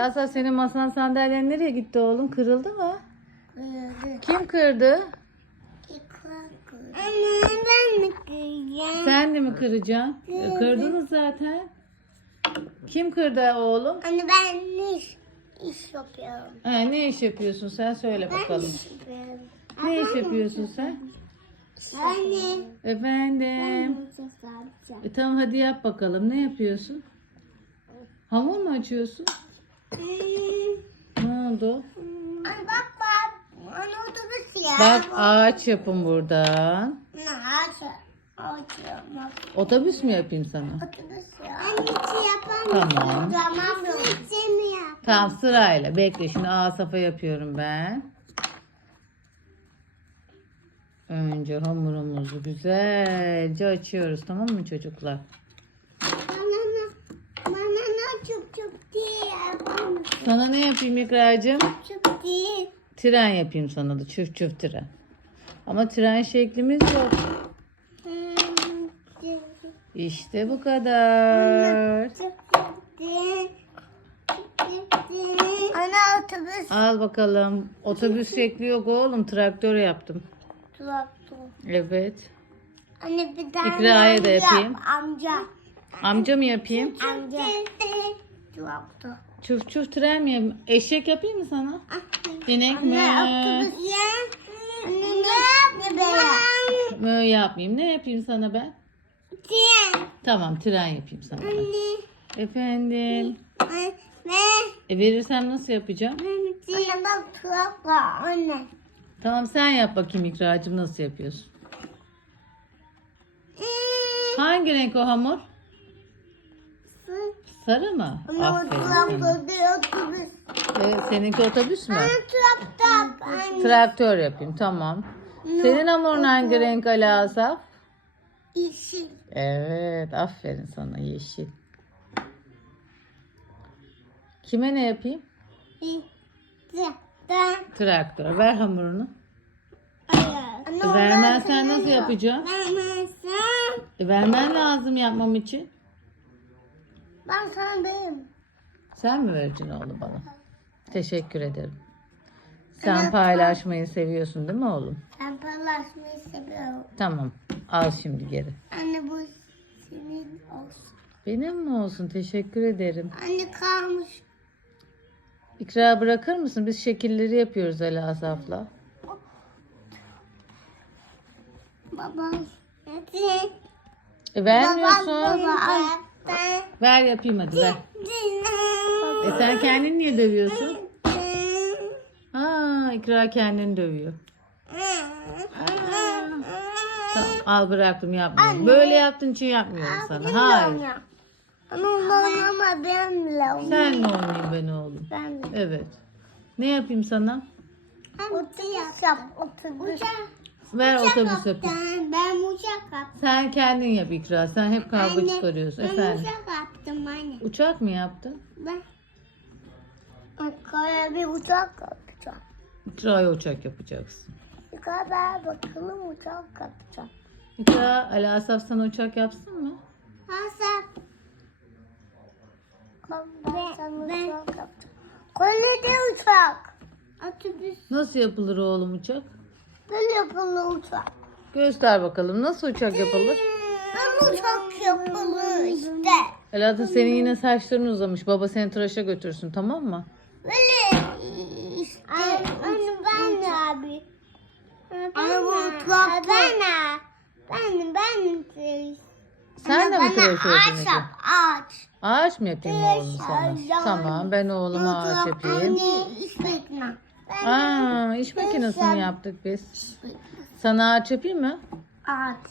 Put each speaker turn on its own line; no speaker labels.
Asal senin masan sandalyen nereye gitti oğlum? Kırıldı mı?
Kırıldı.
Kim kırdı?
Anne ben mi kıracağım?
Sen de mi kıracaksın? E, Kırdınız zaten. Kim kırdı oğlum?
Anne ben iş, iş yapıyorum.
Ha, ne iş yapıyorsun sen söyle
Ben
bakalım.
iş yapıyorum.
Ne iş yapıyorsun sen?
Anne.
Efendim. E, tamam hadi yap bakalım. Ne yapıyorsun? Hamur mu açıyorsun? Ne oldu?
Anne bak bak. Anne otobüs ya.
Bak ağaç yapın buradan.
Ne ağaç? Ağaç yapmak.
Otobüs mü yapayım sana?
Otobüs ya. Anne içi yapamıyorum.
Tamam.
Tamam. Mi yap?
Tamam sırayla. Bekle şimdi A safa yapıyorum ben. Önce hamurumuzu güzelce açıyoruz tamam mı çocuklar?
Bana bana ne çok çok değil yapamıyorum.
Sana ne yapayım İkracığım?
Çok değil.
Tren yapayım sana da çüf çüf tren. Ama tren şeklimiz yok.
Hmm,
İşte bu kadar.
Ana otobüs.
Al bakalım. Otobüs şekli yok oğlum. Traktör yaptım.
Traktör.
Evet.
Anne bir tane
İkra'ya da
yap,
yapayım.
Amca.
Amca mı yapayım?
Amca. Traktör.
Çuf çuf tren mi? Eşek yapayım mı sana? İnek mi? Mö yapmayayım. Ne yapayım sana ben?
Tren.
Tamam tren yapayım sana. ben. Efendim. E verirsem nasıl yapacağım?
Anne.
Tamam sen yap bakayım İkracığım nasıl yapıyorsun? Hangi renk o hamur? Sarı mı?
Ama
Aferin sana.
traktör otobüs.
E, seninki otobüs mü?
Traktör. Anne.
Traktör yapayım tamam. Senin hamurun hangi renk Ali Asaf?
Yeşil.
Evet aferin sana yeşil. Kime ne yapayım?
Traktör.
Traktör. Ver hamurunu. E, vermezsen nasıl yapacağım?
Vermezsen
E, vermen lazım yapmam için.
Ben sana benim.
Sen mi vereceksin oğlum bana? Teşekkür ederim. Sen paylaşmayı seviyorsun değil mi oğlum?
Ben paylaşmayı seviyorum.
Tamam. Al şimdi geri.
Anne bu senin olsun.
Benim mi olsun? Teşekkür ederim.
Anne kalmış.
İkra bırakır mısın? Biz şekilleri yapıyoruz Ali Asaf'la.
Baba.
E, vermiyorsun.
Baba. Ben.
Ver yapayım hadi ver. E sen kendini niye dövüyorsun? Aa, İkra kendini dövüyor. Tamam, al bıraktım yapmıyorum. Böyle yaptığın için yapmıyorum sana. Hayır.
Ama ama ben bile onu.
Sen ne oynayayım ben oğlum?
Ben de.
Evet. Ne yapayım sana?
Otobüs yap. Otobüs. Uçak.
Ver otobüs
yaptım. Ben uçak yaptım.
Sen kendin yap İkra. Sen hep kavga çıkarıyorsun.
Ben
Efendim.
uçak yaptım anne.
Uçak mı yaptın?
Ben. Kaya bir uçak yapacağım.
İkra'ya uçak yapacaksın.
Yukarıda bakalım uçak yapacağım.
İkra, Ali Asaf sana uçak yapsın mı?
Hasan. Ben, ben uçak yapacağım. Kolye'de uçak. Otobüs.
Nasıl yapılır oğlum uçak?
Böyle yapılı uçak.
Göster bakalım nasıl uçak yapılır?
Ben uçak yapılı işte.
Ela senin yine saçların uzamış. Baba seni tıraşa götürsün tamam mı?
Böyle işte. Anne ben de abi. Anne bu uçak. Ben de. Ben de ben de.
Sen de mi tıraş
Ağaç
olacaksın?
yap ağaç.
Ağaç mı yapayım oğlum sana? Tamam ben oğluma ağaç yapayım.
Anne iş bekle.
Aa, iş makinesini yaptık biz. Sana ağaç yapayım mı?
Ağaç.